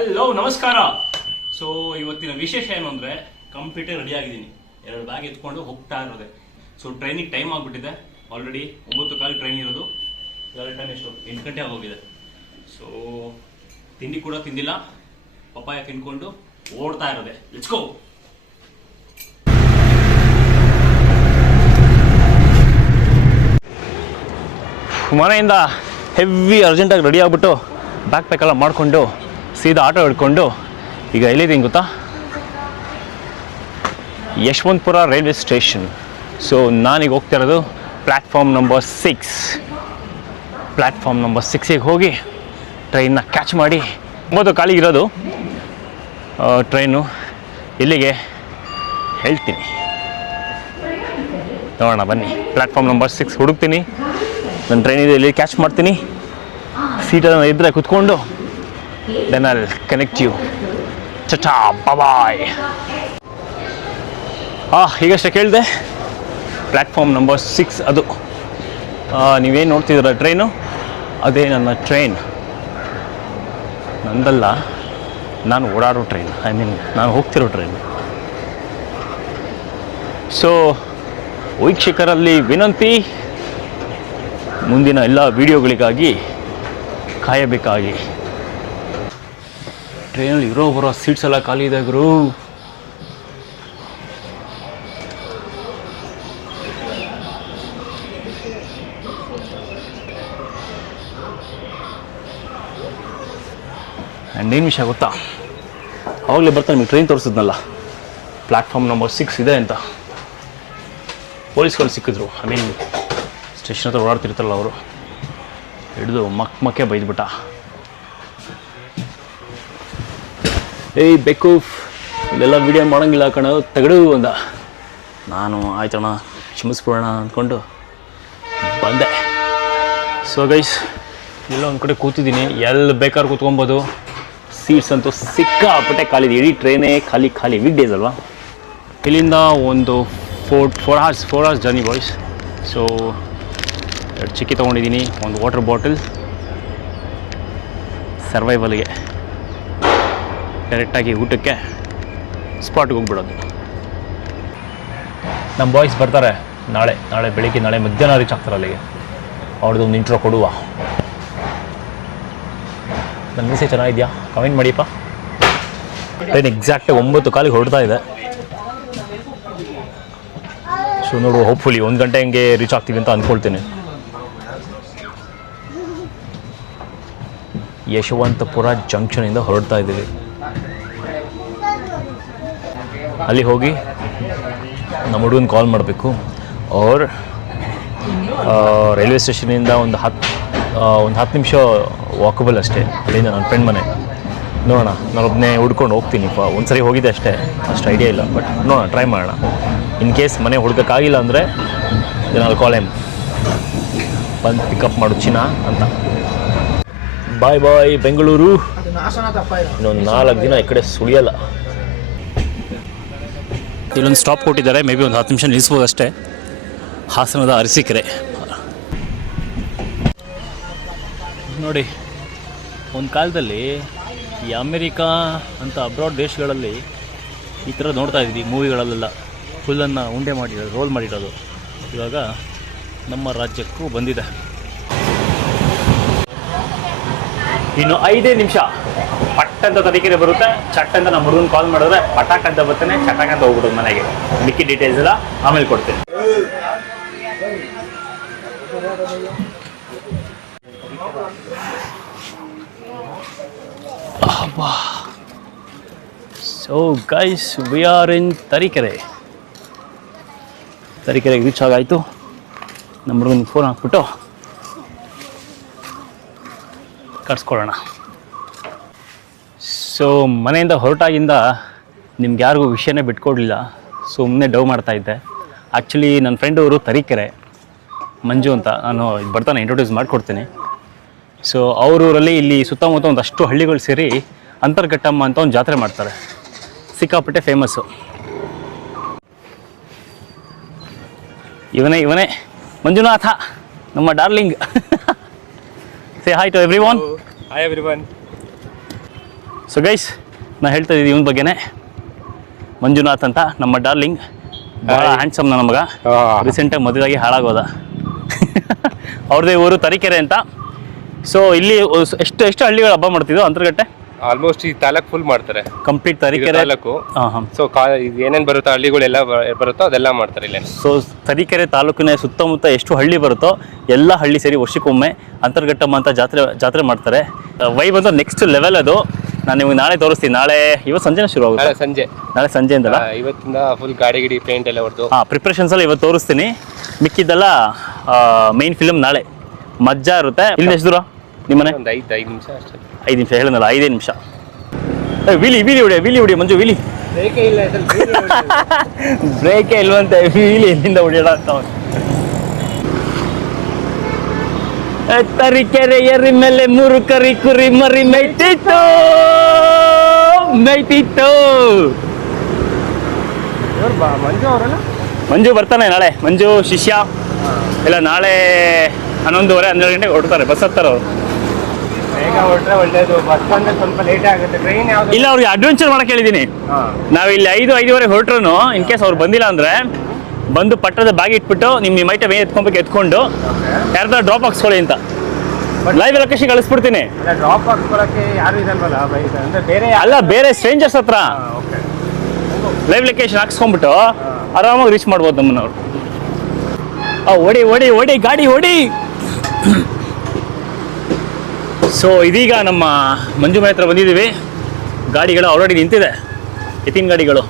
Hello ನಮಸ್ಕಾರ. So ಇವತ್ತಿನ ವಿಶೇಷ ಏನು ಅಂದರೆ ಕಂಪ್ಲೀಟಾಗಿ ರೆಡಿ ಆಗಿದ್ದೀನಿ. 2 ಬ್ಯಾಗ್ ಎತ್ಕೊಂಡು ಹೋಗ್ತಾ ಇರೋದೆ. ಸೊ ಟ್ರೈನಿಗೆ ಟೈಮ್ ಆಗಿಬಿಟ್ಟಿದೆ. ಆಲ್ರೆಡಿ 9:15 ಟ್ರೈನ್ ಇರೋದು. ಇವಾಗ ಟೈಮ್ ಎಷ್ಟು 8 ಗಂಟೆ ಆಗೋಗಿದೆ. ಸೊ ತಿಂಡಿ ಕೂಡ ತಿಂದಿಲ್ಲ, ಪಪ್ಪಾಯ ತಿನ್ಕೊಂಡು ಓಡ್ತಾ ಇರೋದೆ. Let's go. ಮನೆಯಿಂದ ಹೆವಿ ಅರ್ಜೆಂಟಾಗಿ ರೆಡಿ ಆಗಿಬಿಟ್ಟು ಬ್ಯಾಕ್ ಪ್ಯಾಕೆಲ್ಲ ಮಾಡಿಕೊಂಡು ಸೀದಾ ಆಟೋ ಹಿಡ್ಕೊಂಡು ಈಗ ಎಲ್ಲಿದ್ದೀನಿ ಗೊತ್ತಾ? Yeshwanthpur railway station. ಸೊ ನಾನೀಗ ಹೋಗ್ತಾ ಇರೋದು ಪ್ಲ್ಯಾಟ್ಫಾರ್ಮ್ ನಂಬರ್ 6. ಪ್ಲ್ಯಾಟ್ಫಾರ್ಮ್ ನಂಬರ್ 6ಗೆ ಹೋಗಿ ಟ್ರೈನ್ನ ಕ್ಯಾಚ್ ಮಾಡಿ 9 ಕಾಲಿಗಿರೋದು ಟ್ರೈನು. ಎಲ್ಲಿಗೆ ಹೇಳ್ತೀನಿ, ನೋಡೋಣ ಬನ್ನಿ. Platform number 6 ಹುಡುಕ್ತೀನಿ. ನನ್ನ ಟ್ರೈನ್ ಇದೆ, ಇಲ್ಲಿ ಕ್ಯಾಚ್ ಮಾಡ್ತೀನಿ. ಸೀಟನ್ನು ಇದ್ದರೆ ಕುತ್ಕೊಂಡು ದೆನ್ ಐ ಕನೆಕ್ಟ್ ಯು. ಚಟಾ ಬಾಯ್. ಈಗಷ್ಟೇ ಕೇಳಿದೆ ಪ್ಲ್ಯಾಟ್ಫಾರ್ಮ್ ನಂಬರ್ 6 ಅದು. ನೀವೇನು ನೋಡ್ತಿದ್ದೀರ ಟ್ರೈನು, ಅದೇ ನನ್ನ ಟ್ರೈನ್. ನಂದಲ್ಲ, ನಾನು ಓಡಾಡೋ ಟ್ರೈನ್. ನಾನು ಹೋಗ್ತಿರೋ ಟ್ರೈನ್. ಸೊ ವೀಕ್ಷಕರಲ್ಲಿ ವಿನಂತಿ, ಮುಂದಿನ ಎಲ್ಲ ವಿಡಿಯೋಗಳಿಗಾಗಿ ಕಾಯಬೇಕಾಗಿ. ಟ್ರೈನಲ್ಲಿ ಬರೋ ಸೀಟ್ಸ್ ಎಲ್ಲ ಖಾಲಿ ಇದೆ ಗುರು. ಆ್ಯಂಡ್ ಏನು ವಿಷಯ ಗೊತ್ತಾ, ಆವಾಗಲೇ ಬರ್ತಾ ನಿಮಗೆ ಟ್ರೈನ್ ತೋರಿಸಿದ್ನಲ್ಲ, ಪ್ಲ್ಯಾಟ್ಫಾರ್ಮ್ ನಂಬರ್ 6 ಇದೆ ಅಂತ. ಪೊಲೀಸ್ಗಳು ಸಿಕ್ಕಿದ್ರು. ಸ್ಟೇಷನ್ ಹತ್ರ ಓಡಾಡ್ತಿರ್ತಾರಲ್ಲ ಅವರು, ಹಿಡಿದು ಮಕ್ಕೆ ಬೈದ್ಬಿಟ್ಟ. ಏಯ್ ಬೇಕು, ಇಲ್ಲೆಲ್ಲ ವೀಡಿಯೋ ಮಾಡೋಂಗಿಲ್ಲ ಕಣ, ತೆಗೆಡು ಅಂದ. ನಾನು ಆಯ್ತಣ್ಣ ಕ್ಷಮಿಸ್ಬಿಡೋಣ ಅಂದ್ಕೊಂಡು ಬಂದೆ. ಸೊ ಗೈಸ್, ಎಲ್ಲ ಒಂದು ಕಡೆ ಕೂತಿದ್ದೀನಿ. ಎಲ್ಲಿ ಬೇಕಾದ್ರೂ ಕೂತ್ಕೊಬೋದು. ಸೀಟ್ಸ್ ಅಂತೂ ಸಿಕ್ಕಾಪಟ್ಟೆ ಖಾಲಿ ಇದೆ. ಇಡೀ ಟ್ರೈನೇ ಖಾಲಿ. ವೀಕ್ ಡೇಸ್ ಅಲ್ವಾ. ಇಲ್ಲಿಂದ ಒಂದು 4 hours ಜರ್ನಿ ಬಾಯ್ಸ್. ಸೊ 2 ಚಿಕ್ಕಿ ತೊಗೊಂಡಿದ್ದೀನಿ, ಒಂದು ವಾಟರ್ ಬಾಟಲ್, ಸರ್ವೈವಲ್ಗೆ. ಡೈರೆಕ್ಟಾಗಿ ಊಟಕ್ಕೆ ಸ್ಪಾಟ್ಗೆ ಹೋಗ್ಬಿಡೋದು. ನಮ್ಮ ಬಾಯ್ಸ್ ಬರ್ತಾರೆ ನಾಳೆ ಬೆಳಿಗ್ಗೆ, ನಾಳೆ ಮಧ್ಯಾಹ್ನ ರೀಚ್ ಆಗ್ತಾರೆ ಅಲ್ಲಿಗೆ. ಅವ್ರದ್ದು ಒಂದು ಇಂಟ್ರೋ ಕೊಡುವ. ನನ್ನ ಮೆಸೇಜ್ ಚೆನ್ನಾಗಿದೆಯಾ ಕಮೆಂಟ್ ಮಾಡಿಯಪ್ಪ. ಟ್ರೈನ್ ಎಕ್ಸಾಕ್ಟಾಗಿ 9 ಕಾಲಿಗೆ ಹೊರಡ್ತಾ ಇದೆ. ಸೊ ನೋಡು, ಹೋಪ್ಫುಲಿ 1 ಗಂಟೆ ಹಂಗೆ ರೀಚ್ ಆಗ್ತೀವಿ ಅಂತ ಅಂದ್ಕೊಳ್ತೀನಿ. ಯಶವಂತಪುರ ಜಂಕ್ಷನಿಂದ ಹೊರಡ್ತಾ ಇದ್ದೀವಿ. ಅಲ್ಲಿ ಹೋಗಿ ನಮ್ಮ ಹುಡುಗನ ಕಾಲ್ ಮಾಡಬೇಕು. ಅವ್ರು ರೈಲ್ವೆ ಸ್ಟೇಷನಿಂದ ಒಂದು 10 ನಿಮಿಷ ವಾಕಬಲ್ ಅಷ್ಟೇ ಅಲ್ಲಿಂದ ನನ್ನ ಫ್ರೆಂಡ್ ಮನೆ. ನೋಡೋಣ, ನಾನೊಬ್ಬನೇ ಹುಡ್ಕೊಂಡು ಹೋಗ್ತೀನಿ. ಒಂದು ಸರಿ ಹೋಗಿದ್ದೆ ಅಷ್ಟೇ, ಅಷ್ಟು ಐಡಿಯಾ ಇಲ್ಲ. ಬಟ್ ನೋಡೋಣ, ಟ್ರೈ ಮಾಡೋಣ. ಇನ್ ಕೇಸ್ ಮನೆ ಹುಡ್ಕೋಕ್ಕಾಗಿಲ್ಲ ಅಂದರೆ ನಾನು ಕಾಲ್ ಹೇಮ್ ಬಂದು ಪಿಕಪ್ ಮಾಡು ಚಿನ್ನ ಅಂತ. ಬಾಯ್ ಬೆಂಗಳೂರು. ಇನ್ನೊಂದು 4 ದಿನ ಈ ಕಡೆ ಸುಳಿಯಲ್ಲ. ಇಲ್ಲೊಂದು ಸ್ಟಾಪ್ ಕೊಟ್ಟಿದ್ದಾರೆ, ಮೇ ಬಿ ಒಂದು 10 ನಿಮಿಷ ನಿಲ್ಲಿಸ್ಬೋದು ಅಷ್ಟೇ. ಹಾಸನದ ಅರಸೀಕೆರೆ ನೋಡಿ. ಒಂದು ಕಾಲದಲ್ಲಿ ಈ ಅಮೇರಿಕಾ ಅಂತ ಅಬ್ರಾಡ್ ದೇಶಗಳಲ್ಲಿ ಈ ಥರ ನೋಡ್ತಾ ಇದ್ವಿ ಮೂವಿಗಳಲ್ಲೆಲ್ಲ. ಫುಲ್ಲನ್ನು ಉಂಡೆ ಮಾಡಿರೋದು, ರೋಲ್ ಮಾಡಿರೋದು. ಇವಾಗ ನಮ್ಮ ರಾಜ್ಯಕ್ಕೂ ಬಂದಿದೆ. ಇನ್ನು 5 ನಿಮಿಷ ಪಟ್ಟಂತ ತರೀಕೆರೆ ಬರುತ್ತೆ. ಚಟ್ಟಂತ ನಮ್ಮ ಹುಡುಗನ ಕಾಲ್ ಮಾಡಿದ್ರೆ ಪಟಾಕ್ ಅಂತ ಬರ್ತಾನೆ, ಚಟಾಕ್ ಅಂತ ಹೋಗ್ಬಿಡೋದು ಮನೆಗೆ. ಮಿಕ್ಕಿ ಡೀಟೇಲ್ಸ್ ಎಲ್ಲ ಆಮೇಲೆ ಕೊಡ್ತೀನಿ. So guys, we are in Tarikere. ತರೀಕೆರೆಗೆ ರೀಚ್ ಆಗಾಯಿತು. ನಮ್ಮ ಹುಡುಗನಿಗೆ ಫೋನ್ ಹಾಕ್ಬಿಟ್ಟು ಕಟ್ಸ್ಕೊಳ್ಳೋಣ. ಸೊ ಮನೆಯಿಂದ ಹೊರಟಾಗಿಂದ ನಿಮ್ಗೆ ಯಾರಿಗೂ ವಿಷಯನೇ ಬಿಟ್ಕೊಡ್ಲಿಲ್ಲ. ಸುಮ್ಮನೆ ಡವ್ ಮಾಡ್ತಾಯಿದ್ದೆ. ಆ್ಯಕ್ಚುಲಿ ನನ್ನ ಫ್ರೆಂಡ್ ಅವರು ತರೀಕೆರೆ, ಮಂಜು ಅಂತ. ನಾನು ಬರ್ತಾನೆ ಇಂಟ್ರೊಡ್ಯೂಸ್ ಮಾಡಿಕೊಡ್ತೀನಿ. ಸೊ ಅವರೂರಲ್ಲಿ ಇಲ್ಲಿ ಸುತ್ತಮುತ್ತ ಒಂದಷ್ಟು ಹಳ್ಳಿಗಳು ಸೇರಿ ಅಂತರ್ಘಟ್ಟಮ್ಮ ಅಂತ ಒಂದು ಜಾತ್ರೆ ಮಾಡ್ತಾರೆ. ಸಿಕ್ಕಾಪಟ್ಟೆ ಫೇಮಸ್ಸು. ಇವನೇ ಮಂಜುನಾಥ, ನಮ್ಮ darling. Say hi to everyone. Hi everyone. So guys, ನಾನು ಹೇಳ್ತಾ ಇದ್ದೀನಿ ಇವನ ಬಗ್ಗೆನೇ. ಮಂಜುನಾಥ್ ಅಂತ, ನಮ್ಮ ಡಾರ್ಲಿಂಗ್, ಭಾಳ ಹ್ಯಾಂಡ್ಸಮ್ ನನ್ನ ಮಗ. ರೀಸೆಂಟಾಗಿ ಮದುವೆಯಾಗಿ ಹಾಳಾಗೋದ. ಅವ್ರದ್ದೇ ಊರು ತರೀಕೆರೆ ಅಂತ. ಸೊ ಇಲ್ಲಿ ಎಷ್ಟು ಹಳ್ಳಿಗಳು ಹಬ್ಬ ಮಾಡ್ತಿದ್ದೋ ಅಂತರ್ಗಟ್ಟೆ? ಆಲ್ಮೋಸ್ಟ್ ಈ ತಾಲೂಕು ಫುಲ್ ಮಾಡ್ತಾರೆ, ಕಂಪ್ಲೀಟ್ ತರೀಕೆರೆ ತಾಲೂಕು. ಸೊ ಏನೇನು ಬರುತ್ತೋ ಹಳ್ಳಿಗಳೆಲ್ಲ ಬರುತ್ತೋ ಅದೆಲ್ಲ ಮಾಡ್ತಾರೆ ಇಲ್ಲೇ. ಸೊ ತರೀಕೆರೆ ತಾಲೂಕಿನ ಸುತ್ತಮುತ್ತ ಎಷ್ಟು ಹಳ್ಳಿ ಬರುತ್ತೋ ಎಲ್ಲ ಹಳ್ಳಿ ಸೇರಿ ವರ್ಷಕ್ಕೊಮ್ಮೆ ಅಂತರ್ಘಟ್ಟಮ್ಮ ಅಂತ ಜಾತ್ರೆ ಮಾಡ್ತಾರೆ. ವೈಬ್ ಅಂತ ನೆಕ್ಸ್ಟ್ ಲೆವೆಲ್ ಅದು. ನಾನು ನಿಮಗೆ ನಾಳೆ ತೋರಿಸ್ತೀನಿ. ಇವತ್ತು ಸಂಜೆನ ಶುರು ಆಗುತ್ತೆ. ನಾಳೆ ಸಂಜೆ ಅಂತಲ್ಲ, ಇವತ್ತಿಂದ ಫುಲ್ ಗಾಡಿ ಪೇಂಟ್ ಎಲ್ಲ ಹೊಡೆದು ಪ್ರಿಪ್ರೇಷನ್ಸ್ ಎಲ್ಲ ಇವತ್ತು ತೋರಿಸ್ತೀನಿ. ಮಿಕ್ಕಿದ್ದೆಲ್ಲ ಮೈನ್ ಫಿಲಮ್ ನಾಳೆ ಮಜ್ಜಾ ಇರುತ್ತೆ. ಇಲ್ಲಿ ಎಷ್ಟು ದೂರ ನಿಮ್ಮನೆ? ಒಂದು 5 ನಿಮಿಷ ಅಷ್ಟೇ. 5 ನಿಮಿಷ ಹೇಳಿದ್ನಲ್ಲ, 5 ನಿಮಿಷ. ವಿಲಿ ಹೊಡಿ ಮಂಜು, ವಿಲಿ ಬ್ರೇಕೇ ಇಲ್ವಂತೆ. ವಿಲಿ ಎಲ್ಲಿಂದ ಹೊಡಿಯೋಣ ಅಂತ. ತರೀಕೆರೆ ಎರಿ ಮೇಲೆ 3 ಕರಿ ಕುರಿ ಮರಿ ಮೇಯ್ತಿತ್ತು. ಮಂಜು ಬರ್ತಾನೆ ನಾಳೆ. ಮಂಜು ಶಿಷ್ಯ ಎಲ್ಲ ನಾಳೆ 11:30-12 ಗಂಟೆಗೆ ಹೊರಡ್ತಾರೆ. ಬಸ್ ಹತ್ತಾರೆ ಅವರು. ಬೇಗ ಹೊರಟ್ರೆ ಒಳ್ಳೇದು. ಬಸ್ ಬಂದ್ರೆ ಸ್ವಲ್ಪ ಲೇಟ್ ಆಗುತ್ತೆ. ಟ್ರೈನ್ ಯಾವ್ದು ಇಲ್ಲ, ಅವ್ರಿಗೆ ಅಡ್ವೆಂಚರ್ ಮಾಡಕ್ಕೆ ಹೇಳಿದ್ದೀನಿ. ನಾವು ಇಲ್ಲಿ 5-5:30 ಹೊರಟ್ರು, ಇನ್ ಕೇಸ್ ಅವ್ರು ಬಂದಿಲ್ಲ ಅಂದ್ರೆ ಬಂದು ಪಟ್ಟದ ಬ್ಯಾಗ್ ಇಟ್ಬಿಟ್ಟು ನಿಮ್ಮ ಐಟಮ್ ಏನು ಎತ್ಕೊಬೇಕು ಯಾರ್ದಾರು ಡ್ರಾಪ್ ಹಾಕ್ಸ್ಕೊಳ್ಳಿ ಅಂತ ಲೈವ್ ಲೊಕೇಶನ್ ಕಳಿಸ್ಬಿಡ್ತೀನಿ. ಡ್ರಾಪ್ ಹಾಕ್ಸ್ಕೊಳಕ್ಕೆ ಯಾರು ಇರಲ್ವಲ್ಲ, ಅಂದ್ರೆ ಬೇರೆ ಅಲ್ಲ, ಬೇರೆ ಸ್ಟ್ರೇಂಜರ್ಸ್ ಹತ್ರ ಲೈವ್ ಲೊಕೇಶನ್ ಹಾಕ್ಸ್ಕೊಂಡ್ಬಿಟ್ಟು ಆರಾಮಾಗಿ ರೀಚ್ ಮಾಡ್ಬೋದು ನಮ್ಮನ್ನವ್ರು. ಓಡಿ ಗಾಡಿ ಓಡಿ. ಸೊ ಇದೀಗ ನಮ್ಮ ಮಂಜು ಮನೆ ಹತ್ರ ಬಂದಿದ್ದೀವಿ. ಗಾಡಿಗಳು ಆಲ್ರೆಡಿ ನಿಂತಿದೆ, ಎತ್ತಿನ ಗಾಡಿಗಳು.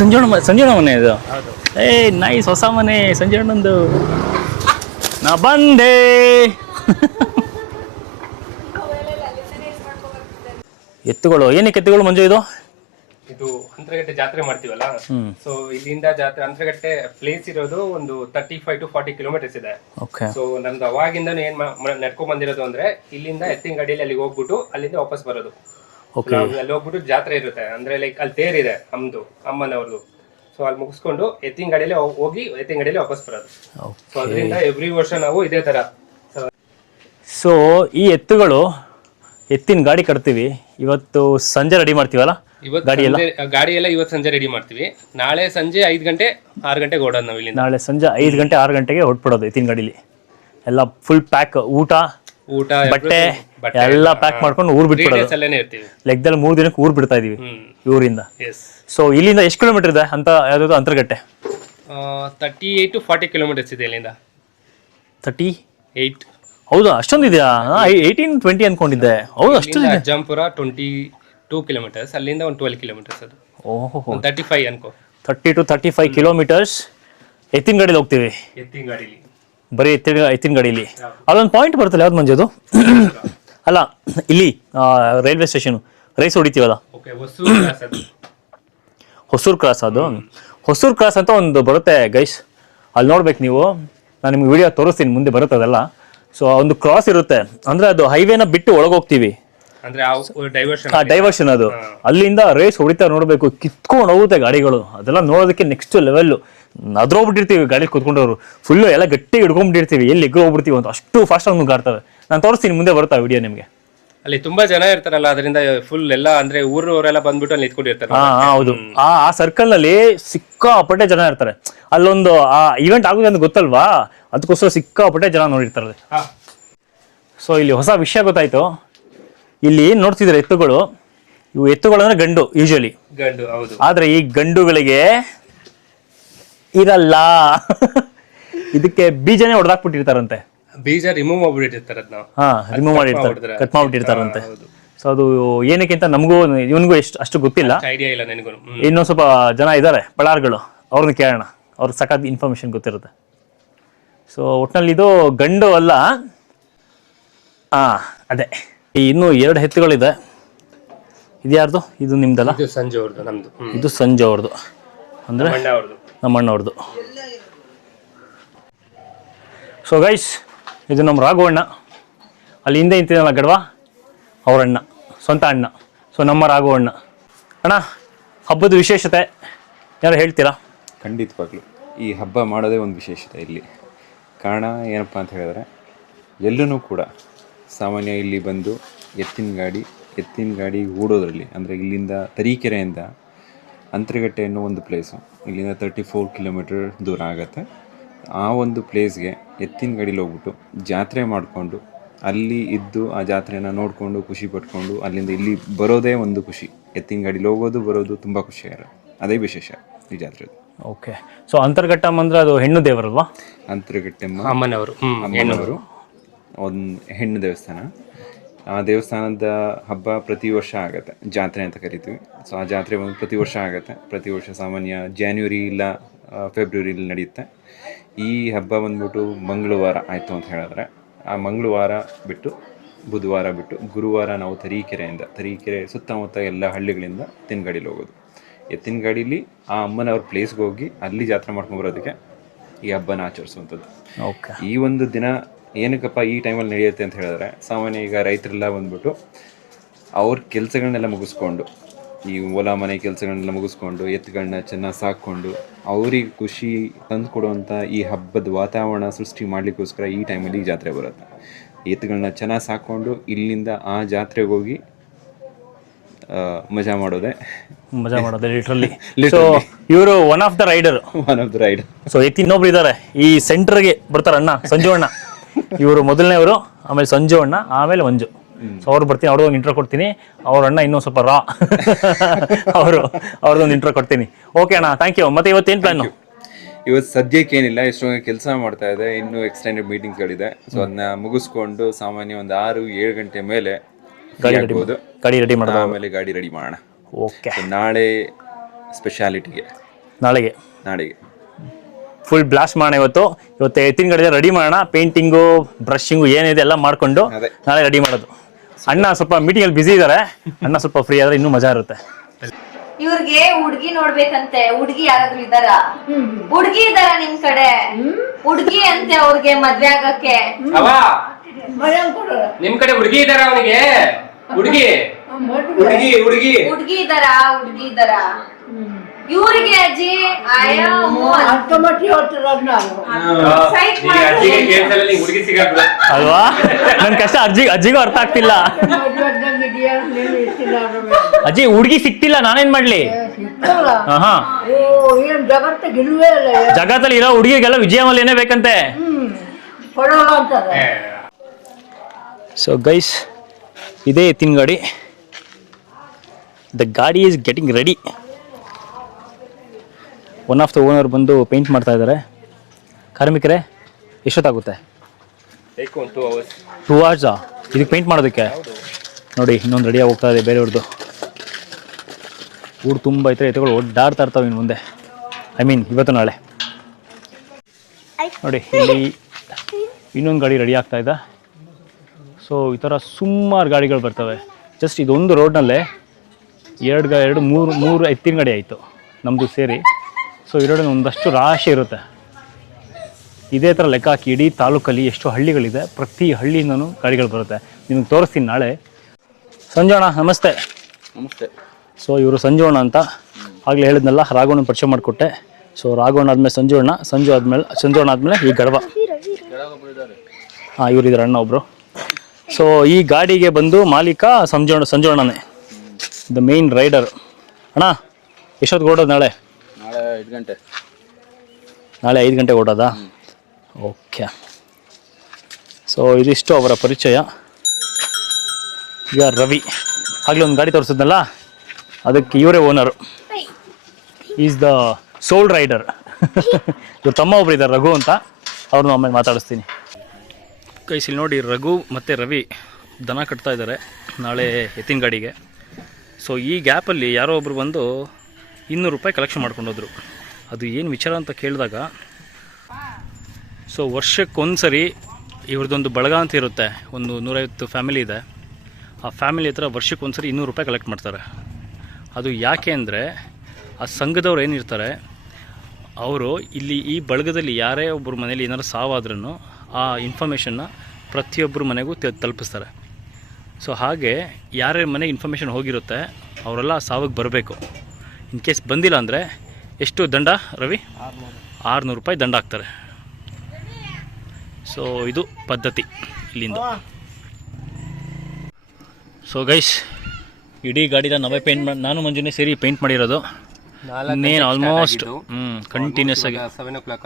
ಸಂಜೀವನ ಮನೆ ಇದು. ನೈಸ್, ಹೊಸ ಮನೆ ಸಂಜೀವಣ್ಣಂದು. ನಾ ಬಂದೆ. ಎತ್ತುಗಳು ಏನಕ್ಕೆ ಎತ್ತುಗಳು ಮಂಜು? ಇದು ಅಂತರಗಟ್ಟೆ ಜಾತ್ರೆ ಮಾಡ್ತೀವಲ್ಲ, ಸೊ ಇಲ್ಲಿಂದ ಜಾತ್ರೆ ಅಂತರಗಟ್ಟೆ ಪ್ಲೇಸ್ ಇರೋದು ಒಂದು 35 to 40 ಕಿಲೋಮೀಟರ್ಸ್ ಇದೆ. ಸೊ ನಮ್ದು ಅವಾಗಿಂದ ಏನ್ ನಡ್ಕೊಂಡ್ ಬಂದಿರೋದು ಅಂದ್ರೆ ಇಲ್ಲಿಂದ ಎತ್ತಿನ ಗಾಡಿಯಲ್ಲಿ ಅಲ್ಲಿಗೆ ಹೋಗ್ಬಿಟ್ಟು ಅಲ್ಲಿಂದ ವಾಪಸ್ ಬರೋದು. ಅಲ್ಲಿ ಹೋಗ್ಬಿಟ್ಟು ಜಾತ್ರೆ ಇರುತ್ತೆ, ಅಂದ್ರೆ ಲೈಕ್ ಅಲ್ಲಿ ತೇರ್ ಇದೆ ಅಮ್ಮನವ್ರದ್ದು. ಸೊ ಅಲ್ಲಿ ಮುಗಿಸ್ಕೊಂಡು ಎತ್ತಿನ ಗಾಡಿಯಲ್ಲಿ ಹೋಗಿ ಎತ್ತಿನ ಗಾಡಿಯಲ್ಲಿ ವಾಪಸ್ ಬರೋದು. ಸೊ ಅದರಿಂದ ಎವ್ರಿ ವರ್ಷ ನಾವು ಇದೇ ತರ. ಸೊ ಈ ಎತ್ತಿನ ಗಾಡಿ ಕಟ್ತೀವಿ. ಇವತ್ತು ಸಂಜೆ ರೆಡಿ ಮಾಡ್ತೀವಲ್ಲ ಗಾಡಿ ಎಲ್ಲ ಇವತ್ತು ಸಂಜೆ ರೆಡಿ ಮಾಡ್ತೀವಿ. ನಾಳೆ ಸಂಜೆ 5 ಗಂಟೆ 6 ಗಂಟೆಗೆ ಹೊಡೋದು ನಾವು ಇಲ್ಲಿ. ನಾಳೆ ಸಂಜೆ 5 ಗಂಟೆ 6 ಗಂಟೆಗೆ ಹೊಟ್ಬಿಡೋದು ಎತ್ತಿನ ಗಾಡಿಲಿ. ಎಲ್ಲ ಫುಲ್ ಪ್ಯಾಕ್, ಊಟ ಬಟ್ಟೆ ಎಲ್ಲ ಪ್ಯಾಕ್ ಮಾಡ್ಕೊಂಡು ಊರ್ ಬಿಟ್ಬಿಡೋದು. ಲೆಕ್ಕದಲ್ಲಿ 3 ದಿನಕ್ಕೆ ಊರ್ ಬಿಡ್ತಾ ಇದೀವಿ ಊರಿಂದ. ಸೊ ಇಲ್ಲಿಂದ ಎಷ್ಟು ಕಿಲೋಮೀಟರ್ ಇದೆ ಅಂತ ಯಾವ್ದು ಅಂತರಗಟ್ಟೆ? 38 to 40 ಕಿಲೋಮೀಟರ್ಸ್ ಇದೆ ಇಲ್ಲಿಂದ. 38? ಹೌದಾ, ಅಷ್ಟೊಂದು ಇದೆಯಾ? 18-20 ಅನ್ಕೊಂಡಿದ್ದೆ. ಹೌದು, ಅಷ್ಟೊಂದು. ಅಜ್ಜಂಪುರ 22 ಕಿಲೋಮೀಟರ್ಸ್, ಅಲ್ಲಿಂದ ಒಂದು 12 ಕಿಲೋಮೀಟರ್ಸ್. ಅದು 35 ಅನ್ಕೋ. 30 to 35 ಕಿಲೋಮೀಟರ್ಸ್ ಎತ್ತಿನ ಗಾಡಿಲಿ ಹೋಗ್ತೀವಿ. ಎತ್ತಿನ ಗಾಡಿಲಿ ಬರೀ ಎತ್ತಿನ ಗಾಡಿಲಿ. ಅಲ್ಲೊಂದು ಪಾಯಿಂಟ್ ಬರುತ್ತಲ್ಲ, ಯಾವ್ದು ಮಂಜು ಅದು? ಅಲ್ಲ, ಇಲ್ಲಿ ರೈಲ್ವೆ ಸ್ಟೇಷನ್ ರೈಸ್ ಹೊಡಿತೀವಲ್ಲ, ಹೊಸೂರು ಕ್ರಾಸ್. ಅದು ಹೊಸೂರು ಕ್ರಾಸ್ ಅಂತ ಒಂದು ಬರುತ್ತೆ ಗೈಸ್, ಅಲ್ಲಿ ನೋಡ್ಬೇಕು ನೀವು. ನಾನು ನಿಮ್ಗೆ ವಿಡಿಯೋ ತೋರಿಸ್ತೀನಿ, ಮುಂದೆ ಬರುತ್ತೆ ಅದೆಲ್ಲ. ಸೊ ಒಂದು ಕ್ರಾಸ್ ಇರುತ್ತೆ, ಅಂದ್ರೆ ಅದು ಹೈವೇನ ಬಿಟ್ಟು ಒಳಗೋಗ್ತೀವಿ, ಡೈವರ್ಷನ್ ಅದು. ಅಲ್ಲಿಂದ ರೇಸ್ ಹೊಡಿತಾ ನೋಡ್ಬೇಕು, ಕಿತ್ಕೊಂಡು ಹೋಗುತ್ತೆ ಗಾಡಿಗಳು. ಅದೆಲ್ಲ ನೋಡೋದಕ್ಕೆ ನೆಕ್ಸ್ಟ್ ಲೆವೆಲ್. ಅದ್ರೋಗ್ಬಿಟ್ಟಿರ್ತೀವಿ ಗಾಡಿ ಕೂತ್ಕೊಂಡವ್ರು, ಫುಲ್ಲು ಎಲ್ಲ ಗಟ್ಟಿಗೆ ಹಿಡ್ಕೊಂಡ್ಬಿಟ್ಟಿರ್ತೀವಿ, ಎಲ್ಲಿ ಎಗ್ರು ಹೋಗ್ಬಿಡ್ತೀವಿ ಅಂತ. ಅಷ್ಟು ಫಾಸ್ಟ್ ಆಗಿ ನುಗ್ಗಾಡ್ತವೆ. ನಾನು ತೋರಿಸ್ತೀನಿ, ಮುಂದೆ ಬರುತ್ತಾ ವಿಡಿಯೋ ನಿಮಗೆ. ಅಲ್ಲಿ ತುಂಬಾ ಜನ ಇರ್ತಾರಲ್ಲ, ಅದರಿಂದ ಫುಲ್ ಎಲ್ಲ ಅಂದ್ರೆ ಊರವರೆಲ್ಲ ಬಂದ್ಬಿಟ್ಟು ಅಲ್ಲಿ ನಿಂತ್ಕೊಂಡಿರ್ತಾರೆ. ಹೌದು, ಆ ಸರ್ಕಲ್ ನಲ್ಲಿ ಸಿಕ್ಕಾಪಟ್ಟೆ ಜನ ಇರ್ತಾರೆ. ಅಲ್ಲೊಂದು ಆ ಇವೆಂಟ್ ಆಗುತ್ತೆ ಅಂತ ಗೊತ್ತಲ್ವಾ, ಅದಕ್ಕೋಸ್ಕರ ಸಿಕ್ಕಾಪಟ್ಟೆ ಜನ ನೋಡಿರ್ತಾರೆ. ಸೊ ಇಲ್ಲಿ ಹೊಸ ವಿಷಯ ಗೊತ್ತಾಯ್ತು. ಇಲ್ಲಿ ಏನ್ ನೋಡ್ತಿದ್ರೆ ಎತ್ತುಗಳು, ಇವು ಎತ್ತುಗಳು ಅಂದ್ರೆ ಗಂಡು ಯೂಶಲಿ. ಆದ್ರೆ ಈ ಗಂಡುಗಳಿಗೆ ಇರಲ್ಲ. ಇದಕ್ಕೆ ಬೀಜನೇ ಹೊಡೆದಾಕ್ಬಿಟ್ಟಿರ್ತಾರಂತೆ. ಬೀಜ ರಿಮೂವ್ ಮಾಡ್ಬಿಟ್ಟಿರ್ತಾರೆ, ರಿಮೂವ್ ಮಾಡಿರ್ತಾರೆ, ಕಟ್ ಮಾಡ್ಬಿಟ್ಟಿರ್ತಾರಂತೆ. ಸೊ ಅದು ಏನಕ್ಕೆ ಅಂತ ನಮಗೂ ಇವನಿಗೂ ಅಷ್ಟು ಗೊತ್ತಿಲ್ಲ, ಐಡಿಯಾ ಇಲ್ಲ ನನಗೂ. ಇನ್ನೊಂದು ಸ್ವಲ್ಪ ಜನ ಇದ್ದಾರೆ ಪಳಾರ್ಗಳು, ಅವ್ರನ್ನ ಕೇಳೋಣ, ಅವ್ರಿಗೆ ಸಖತ್ ಇನ್ಫಾರ್ಮೇಶನ್ ಗೊತ್ತಿರುತ್ತೆ. ಸೊ ಒಟ್ಟಿನಲ್ಲಿ ಇದು ಗಂಡು ಅಲ್ಲ. ಅದೇ ಇನ್ನೂ 2 ಎತ್ತುಗಳಿದೆ. ಇದು ಯಾರ್ದು? ಇದು ನಿಮ್ದಲ್ಲ? ಸಂಜೆ ಅವ್ರದ್ದು, ನಮ್ದು. ಇದು ಸಂಜೆ ಅವ್ರದ್ದು, ಅಂದ್ರೆ ನಮ್ಮ ಅಣ್ಣವ್ರದ್ದು. ಸೊ ಗೈಸ್, ಇದು ನಮ್ಮ ರಾಘವಣ್ಣ. ಅಲ್ಲಿ ಹಿಂದೆ ಇಂತಿದಲ್ಲ ಗಡ್ವ, ಅವರಣ್ಣ, ಸ್ವಂತ ಅಣ್ಣ. ಸೊ ನಮ್ಮ ರಾಘವಣ್ಣ ಅಣ್ಣ, ಹಬ್ಬದ ವಿಶೇಷತೆ ಯಾರು ಹೇಳ್ತೀರಾ? ಖಂಡಿತವಾಗ್ಲೂ ಈ ಹಬ್ಬ ಮಾಡೋದೇ ಒಂದು ವಿಶೇಷತೆ ಇಲ್ಲಿ. ಕಾರಣ ಏನಪ್ಪ ಅಂತ ಹೇಳಿದ್ರೆ, ಎಲ್ಲೂ ಕೂಡ ಸಾಮಾನ್ಯ ಇಲ್ಲಿ ಬಂದು ಎತ್ತಿನ ಗಾಡಿ ಓಡೋದ್ರಲ್ಲಿ ಅಂದರೆ ಇಲ್ಲಿಂದ ತರೀಕೆರೆಯಿಂದ ಅಂತರಗಟ್ಟೆ ಅನ್ನೋ ಒಂದು ಪ್ಲೇಸು ಇಲ್ಲಿಂದ 34 ಕಿಲೋಮೀಟರ್ ದೂರ ಆಗುತ್ತೆ. ಆ ಒಂದು ಪ್ಲೇಸ್ಗೆ ಎತ್ತಿನ ಗಾಡೀಲಿ ಹೋಗ್ಬಿಟ್ಟು ಜಾತ್ರೆ ಮಾಡಿಕೊಂಡು ಅಲ್ಲಿ ಇದ್ದು ಆ ಜಾತ್ರೆನ ನೋಡಿಕೊಂಡು ಖುಷಿ ಪಟ್ಕೊಂಡು ಅಲ್ಲಿಂದ ಇಲ್ಲಿ ಬರೋದೇ ಒಂದು ಖುಷಿ. ಎತ್ತಿನ ಗಾಡೀಲಿ ಹೋಗೋದು ಬರೋದು ತುಂಬ ಖುಷಿಯಾಗಿರೋ ಅದೇ ವಿಶೇಷ ಈ ಜಾತ್ರೆ. ಓಕೆ. ಸೊ ಅಂತರ್ಘಟ್ಟಮ್ಮ ಅಂದರೆ ಅದು ಹೆಣ್ಣು ದೇವರಲ್ವಾ? ಅಂತರಗಟ್ಟೆಮ್ಮ ಅಮ್ಮನವರು ಒಂದು ಹೆಣ್ಣು ದೇವಸ್ಥಾನ. ಆ ದೇವಸ್ಥಾನದ ಹಬ್ಬ ಪ್ರತಿ ವರ್ಷ ಆಗುತ್ತೆ, ಜಾತ್ರೆ ಅಂತ ಕರಿತೀವಿ. ಸೊ ಆ ಜಾತ್ರೆ ಒಂದು ಪ್ರತಿ ವರ್ಷ ಆಗುತ್ತೆ. ಪ್ರತಿ ವರ್ಷ ಸಾಮಾನ್ಯ ಜಾನ್ವರಿ ಇಲ್ಲ ಫೆಬ್ರವರಿಲಿ ನಡೆಯುತ್ತೆ. ಈ ಹಬ್ಬ ಬಂದ್ಬಿಟ್ಟು ಮಂಗಳವಾರ ಆಯಿತು ಅಂತ ಹೇಳಿದ್ರೆ ಆ ಮಂಗಳವಾರ ಬಿಟ್ಟು ಬುಧವಾರ ಬಿಟ್ಟು ಗುರುವಾರ ನಾವು ತರೀಕೆರೆ ಸುತ್ತಮುತ್ತ ಎಲ್ಲ ಹಳ್ಳಿಗಳಿಂದ ಎತ್ತಿನ ಗಾಡೀಲಿ ಹೋಗೋದು. ಎತ್ತಿನ ಗಾಡೀಲಿ ಆ ಅಮ್ಮನವ್ರ ಪ್ಲೇಸ್ಗೆ ಹೋಗಿ ಅಲ್ಲಿ ಜಾತ್ರೆ ಮಾಡ್ಕೊಂಬರೋದಕ್ಕೆ ಈ ಹಬ್ಬನ ಆಚರಿಸುವಂಥದ್ದು. ಓಕೆ. ಈ ಒಂದು ದಿನ ಏನಕ್ಕಪ್ಪ ಈ ಟೈಮಲ್ಲಿ ನಡೆಯುತ್ತೆ ಅಂತ ಹೇಳಿದ್ರೆ ಸಾಮಾನ್ಯ ಈಗ ರೈತರೆಲ್ಲ ಬಂದ್ಬಿಟ್ಟು ಅವ್ರ ಕೆಲಸಗಳನ್ನೆಲ್ಲ ಮುಗಿಸ್ಕೊಂಡು ಈ ಹೊಲ ಮನೆ ಕೆಲಸಗಳನ್ನೆಲ್ಲ ಮುಗಿಸ್ಕೊಂಡು ಎತ್ತುಗಳನ್ನ ಚೆನ್ನಾಗಿ ಸಾಕ್ಕೊಂಡು ಅವ್ರಿಗೆ ಖುಷಿ ತಂದು ಕೊಡುವಂಥ ಈ ಹಬ್ಬದ ವಾತಾವರಣ ಸೃಷ್ಟಿ ಮಾಡಲಿಕ್ಕೋಸ್ಕರ ಈ ಟೈಮಲ್ಲಿ ಈ ಜಾತ್ರೆ ಬರುತ್ತೆ. ಎತ್ತುಗಳನ್ನ ಚೆನ್ನಾಗಿ ಸಾಕ್ಕೊಂಡು ಇಲ್ಲಿಂದ ಆ ಜಾತ್ರೆಗೆ ಹೋಗಿ ಮಜಾ ಮಾಡೋದೇ ಲಿಟ್ರಲಿ. ಸೊ ಇವರು one of the rider. So ಇನ್ನೊಬ್ರು ಇದ್ದಾರೆ ಈ ಸೆಂಟರ್ಗೆ ಬರ್ತಾರೆ, ಅಣ್ಣ ಸಂಜು ಅಣ್ಣ. ಇವರು ಮೊದಲನೇವರು, ಆಮೇಲೆ ಸಂಜು ಅಣ್ಣ, ಆಮೇಲೆ ಮಂಜು. ಸೊ ಅವ್ರು ಬರ್ತೀನಿ, ಅವ್ರದ್ದೊಂದು ಇಂಟ್ರೋ ಕೊಡ್ತೀನಿ. ಅವ್ರ ಅಣ್ಣ ಇನ್ನೊಂದು ಸ್ವಲ್ಪ ರಾ ಅವ್ರದ್ದೊಂದು ಇಂಟ್ರೋ ಕೊಡ್ತೀನಿ. ಓಕೆ ಅಣ್ಣ, ಥ್ಯಾಂಕ್ ಯು. ಮತ್ತೆ ಇವತ್ತೇನು ಪ್ಲಾನು? ಇವತ್ತು ಸದ್ಯಕ್ಕೆ ಏನಿಲ್ಲ, ಎಷ್ಟೊಂದು ಕೆಲಸ ಮಾಡ್ತಾ ಇದೆ, ಇನ್ನೂ ಎಕ್ಸ್ಟೆಂಡೆಡ್ ಮೀಟಿಂಗ್ಸ್ಗಳಿದೆ. ಸೊ ಅದನ್ನ ಮುಗಿಸ್ಕೊಂಡು ಸಾಮಾನ್ಯ ಒಂದು 6-7 ಗಂಟೆ ಮೇಲೆ ಗಾಡಿ ರೆಡಿ ಮಾಡೋದು, ಆಮೇಲೆ ಗಾಡಿ ರೆಡಿ ಮಾಡೋಣ. ಓಕೆ. ನಾಳೆ ಸ್ಪೆಷಾಲಿಟಿಗೆ ನಾಳೆಗೆ ಫುಲ್ ಬ್ಲಾಸ್ಟ್ ಮಾಡೋಣ. ಇವತ್ತು ಎತ್ತಿನ ಗಾಡಿ ರೆಡಿ ಮಾಡೋಣ. ಪೇಂಟಿಂಗು, ಬ್ರಷಿಂಗು ಏನಿದೆ ಎಲ್ಲ ಮಾಡ್ಕೊಂಡು ನಾಳೆ ರೆಡಿ ಮಾಡೋದು. ಅಣ್ಣ ಸ್ವಲ್ಪ ಮೀಟಿಂಗ್ ಅಲ್ಲಿ ಬಿಸಿ ಇದಾರೆ, ಅಣ್ಣ ಸ್ವಲ್ಪ ಫ್ರೀ ಆದ್ರೆ ಇನ್ನೂ ಮಜಾ ಇರುತ್ತೆ. ಇವ್ರಿಗೆ ಹುಡ್ಗಿ ನೋಡ್ಬೇಕಂತೆ. ಹುಡ್ಗಿ ಯಾರಾದ್ರೂ ಇದಾರ? ಹುಡ್ಗಿ ಇದಾರ ನಿಮ್ ಕಡೆ? ಹುಡ್ಗಿ ಅಂತೆ ಅವ್ರಿಗೆ ಮದ್ವೆ ಆಗಕ್ಕೆ. ನಿಮ್ ಕಡೆ ಹುಡುಗಿ ಇದಾರ? ಅವನಿಗೆ ಹುಡುಗಿ ಇದಾರ? ಹುಡ್ಗಿ ಇದಾರ ಇವ್ರಿಗೆ? ಅಜ್ಜಿ ಅಲ್ವಾ? ನನ್ ಕಷ್ಟ ಅಜ್ಜಿಗೂ ಅರ್ಥ ಆಗ್ತಿಲ್ಲ. ಅಜ್ಜಿ ಹುಡುಗಿ ಸಿಕ್ತಿಲ್ಲ, ನಾನೇನ್ ಮಾಡ್ಲಿ? ಜಗತ್ತಲ್ಲಿ ಇರೋ ಹುಡುಗಿಗೆಲ್ಲ ವಿಜಯಮಲ್ಯನೇ ಬೇಕಂತೆ. ಸೊ ಗೈಸ್, ಇದೇ ಎತ್ತಿನ ಗಾಡಿ. ದ ಗಾಡಿ is getting ready. One of the owner ಬಂದು ಪೇಂಟ್ ಮಾಡ್ತಾ ಇದ್ದಾರೆ. ಕಾರ್ಮಿಕರೇ, ಎಷ್ಟೊತ್ತಾಗುತ್ತೆ? 2 hours ಇದಕ್ಕೆ ಪೇಂಟ್ ಮಾಡೋದಕ್ಕೆ? ನೋಡಿ, ಇನ್ನೊಂದು ರೆಡಿಯಾಗಿ ಹೋಗ್ತಾ ಇದೆ ಬೇರೆಯವ್ರದ್ದು. ಊರು ತುಂಬ ಐತೆ, ಎತ್ತುಗಳು ಓಡಾಡ್ತಾ ಇರ್ತಾವೆ ಇನ್ನು ಮುಂದೆ. ಐ ಮೀನ್ ಇವತ್ತು ನಾಳೆ. ನೋಡಿ, ಇಲ್ಲಿ ಇನ್ನೊಂದು ಗಾಡಿ ರೆಡಿ ಆಗ್ತಾ ಇದೆ. ಸೊ ಈ ಥರ ಸುಮಾರು ಗಾಡಿಗಳು ಬರ್ತವೆ. ಜಸ್ಟ್ ಇದೊಂದು ರೋಡ್ನಲ್ಲೇ 2-3 ಎತ್ತಿನ ಗಾಡಿ ಆಯಿತು ನಮ್ಮದು ಸೇರಿ. ಸೊ ಈ ರೋಡಲ್ಲಿ ಒಂದಷ್ಟು ರಾಶಿ ಇರುತ್ತೆ. ಇದೇ ಥರ ಲೆಕ್ಕ ಹಾಕಿ ಇಡೀ ತಾಲೂಕಲ್ಲಿ ಎಷ್ಟು ಹಳ್ಳಿಗಳಿದೆ, ಪ್ರತಿ ಹಳ್ಳಿಯಿಂದನೂ ಗಾಡಿಗಳು ಬರುತ್ತೆ. ನಿಮಗೆ ತೋರಿಸ್ತೀನಿ ನಾಳೆ. ಸಂಜು ಅಣ್ಣ ನಮಸ್ತೆ. ನಮಸ್ತೆ. ಸೊ ಇವರು ಸಂಜು ಅಣ್ಣ ಅಂತ ಆಗಲೇ ಹೇಳಿದ್ನಲ್ಲ, ರಾಘವಣ್ಣ ಪರಿಚಯ ಮಾಡಿಕೊಟ್ಟೆ. ಸೊ ರಾಘವಣ್ಣ ಆದಮೇಲೆ ಸಂಜು ಅಣ್ಣ ಆದಮೇಲೆ ಈ ಗಡವ. ಹಾಂ, ಇವರಿದ್ದಾರೆ ಅಣ್ಣ ಒಬ್ಬರು. ಸೊ ಈ ಗಾಡಿಗೆ ಬಂದು ಮಾಲೀಕ ಸಂಜು ಅಣ್ಣನೇ, ದ ಮೇನ್ ರೈಡರ್. ಅಣ್ಣ ಎಷ್ಟೊತ್ತು ಓಡೋದು ನಾಳೆ? 5 ಗಂಟೆ. ನಾಳೆ 5 ಗಂಟೆಗೆ ಓಡೋದಾ? ಓಕೆ. ಸೊ ಇದಿಷ್ಟು ಅವರ ಪರಿಚಯ. ಈಗ ರವಿ ಆಗಲೇ ಒಂದು ಗಾಡಿ ತೋರಿಸಿದ್ನಲ್ಲ, ಅದಕ್ಕೆ ಇವರೇ owner. Is the sole rider. ಇವ್ರ ತಮ್ಮ ಒಬ್ರು ಇದ್ದಾರೆ, ರಘು ಅಂತ. ಅವ್ರನ್ನ ಆಮೇಲೆ ಮಾತಾಡಿಸ್ತೀನಿ. ಕೈಸಿಲ್ ನೋಡಿ, ರಘು ಮತ್ತು ರವಿ ದನ ಕಟ್ತಾ ಇದ್ದಾರೆ ನಾಳೆ ಎತ್ತಿನ ಗಾಡಿಗೆ. ಸೊ ಈ ಗ್ಯಾಪಲ್ಲಿ ಯಾರೋ ಒಬ್ರು ಬಂದು 200 ರೂಪಾಯಿ ಕಲೆಕ್ಷನ್ ಮಾಡ್ಕೊಂಡೋದ್ರು. ಅದು ಏನು ವಿಚಾರ ಅಂತ ಕೇಳಿದಾಗ, ಸೊ ವರ್ಷಕ್ಕೊಂದ್ಸರಿ ಇವ್ರದ್ದೊಂದು ಬಳಗ ಅಂತ ಇರುತ್ತೆ, ಒಂದು 150 ಫ್ಯಾಮಿಲಿ ಇದೆ. ಆ ಫ್ಯಾಮಿಲಿ ಹತ್ರ ವರ್ಷಕ್ಕೊಂದ್ಸರಿ 200 ರೂಪಾಯಿ ಕಲೆಕ್ಟ್ ಮಾಡ್ತಾರೆ. ಅದು ಯಾಕೆ ಅಂದರೆ, ಆ ಸಂಘದವ್ರು ಏನಿರ್ತಾರೆ ಅವರು ಇಲ್ಲಿ ಈ ಬಳಗದಲ್ಲಿ ಯಾರೇ ಒಬ್ಬರು ಮನೇಲಿ ಏನಾದ್ರು ಸಾವಾದ್ರೂ ಆ ಇನ್ಫಾರ್ಮೇಷನ್ನ ಪ್ರತಿಯೊಬ್ಬರು ಮನೆಗೂ ತಲುಪಿಸ್ತಾರೆ. ಸೊ ಹಾಗೆ ಯಾರ್ಯಾರ ಮನೆಗೆ ಇನ್ಫಾರ್ಮೇಷನ್ ಹೋಗಿರುತ್ತೆ ಅವರೆಲ್ಲ ಸಾವಿಗೆ ಬರಬೇಕು. ಇನ್ ಕೇಸ್ ಬಂದಿಲ್ಲ ಅಂದರೆ ಎಷ್ಟು ದಂಡ ರವಿ? 600 ರೂಪಾಯಿ ದಂಡ ಹಾಕ್ತಾರೆ. ಸೊ ಇದು ಪದ್ಧತಿ ಇಲ್ಲಿಂದ. ಸೊ ಗೈಸ್, ಇಡೀ ಗಾಡಿನ ನಾವೇ ಪೇಂಟ್ ಮಾಡಿ, ನಾನು ಮಂಜುನೇ ಸೇರಿ ಪೇಂಟ್ ಮಾಡಿರೋದು. ಇನ್ನೇನು ಆಲ್ಮೋಸ್ಟ್ ಕಂಟಿನ್ಯೂಸ್ ಆಗಿ 7 o'clock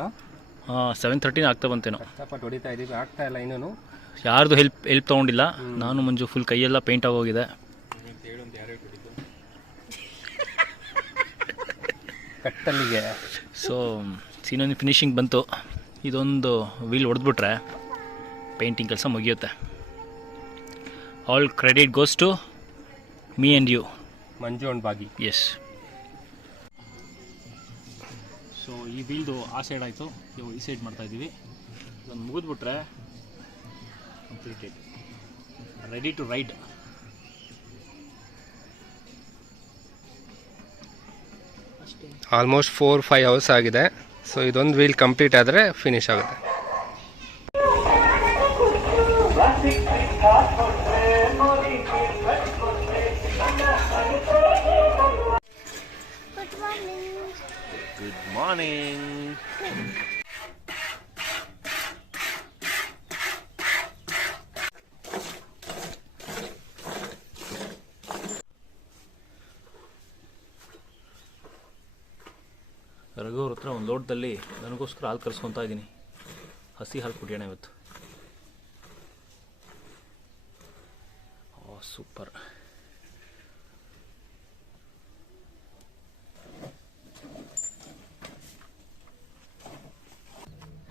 7:13 ಆಗ್ತಾ ಬಂತೇನೋ. ಕಷ್ಟಪಟ್ಟು ಹೊಡಿತಾ ಇದೀವಿ, ಆಗ್ತಾ ಇಲ್ಲ ಇನ್ನೂ. ಯಾರ್ದು ಹೆಲ್ಪ್ ತೊಗೊಂಡಿಲ್ಲ, ನಾನು ಮಂಜು ಫುಲ್ ಕೈಯೆಲ್ಲ ಪೇಂಟ್ ಆಗೋಗಿದೆ. ಕಟ್ಟಲ್ಲಿಗೆ ಸೊ ಸೀನೊಂದು ಫಿನಿಶಿಂಗ್ ಬಂತು. ಇದೊಂದು ವೀಲ್ ಹೊಡೆದ್ಬಿಟ್ರೆ ಪೇಂಟಿಂಗ್ ಕೆಲಸ ಮುಗಿಯುತ್ತೆ. All credit goes to me and you, Manju and Bagi. Yes. So ಈ ವೀಲ್ದು ಆ ಸೈಡ್ ಆಯಿತು, ಇವಾಗ ಈ ಸೈಡ್ ಮಾಡ್ತಾಯಿದ್ದೀವಿ. ಇದನ್ನು ಮುಗಿದ್ಬಿಟ್ರೆ completed, ready to ride. Almost 4-5 hours ಆಗಿದೆ. ಸೊ ಇದೊಂದು ವೀಲ್ ಕಂಪ್ಲೀಟ್ ಆದರೆ ಫಿನಿಶ್ ಆಗುತ್ತೆ. Good morning. ರಘು ಅವ್ರ ಹತ್ರ ಒಂದು ಲೋಟದಲ್ಲಿ ನನಗೋಸ್ಕರ ಹಾಲು ಕರೆಸ್ಕೊತಾ ಇದ್ದೀನಿ. ಹಸಿ ಹಾಲು ಕುಡಿಯೋಣ ಇವತ್ತು. ಓ ಸೂಪರ್.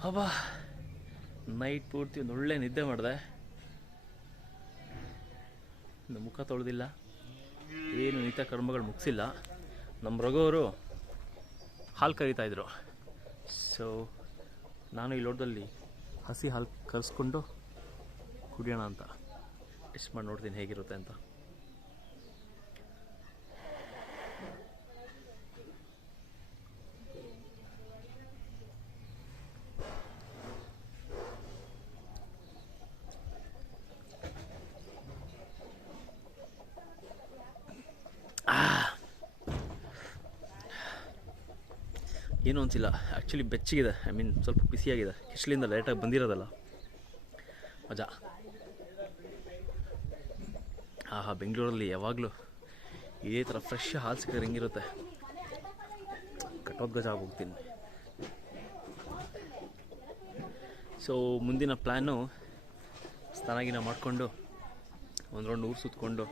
ಅಬ್ಬಾ, ನೈಟ್ ಪೂರ್ತಿ ಒಂದು ಒಳ್ಳೆ ನಿದ್ದೆ ಮಾಡಿದೆ. ಮುಖ ತೊಳೆದಿಲ್ಲ, ಏನು ನಿತ್ಯ ಕರ್ಮಗಳು ಮುಗಿಸಿಲ್ಲ. ನಮ್ಮ ರಘು ಅವರು ಹಾಲು ಕರಿತಾಯಿದ್ರು. ಸೊ ನಾನು ಈ ಲೋಟದಲ್ಲಿ ಹಸಿ ಹಾಲು ಕರೆಸ್ಕೊಂಡು ಕುಡಿಯೋಣ ಅಂತ ಟೆಸ್ಟ್ ಮಾಡಿ ನೋಡ್ತೀನಿ ಹೇಗಿರುತ್ತೆ ಅಂತ. ಏನೂ ಅನಿಸಿಲ್ಲ ಆ್ಯಕ್ಚುಲಿ, ಬೆಚ್ಚಗಿದೆ. ಐ ಮೀನ್ ಸ್ವಲ್ಪ ಬಿಸಿಯಾಗಿದೆ, ಕಿಸ್ಲಿಂದ ಲೈಟಾಗಿ ಬಂದಿರೋದಲ್ಲ, ಮಜಾ. ಆಹಾ, ಬೆಂಗಳೂರಲ್ಲಿ ಯಾವಾಗಲೂ ಇದೇ ಥರ ಫ್ರೆಶ್ ಹಾಲು ಸಿಕ್ಕರೆ ಹೆಂಗಿರುತ್ತೆ. ಕಟ್ಟೋದ್ಗಜ ಹೋಗ್ತೀನಿ. ಸೊ ಮುಂದಿನ ಪ್ಲ್ಯಾನು ಸ್ನಾನ ಮಾಡಿಕೊಂಡು ಒಂದು ರೌಂಡ್ ಊರು ಸುತ್ತಕೊಂಡು,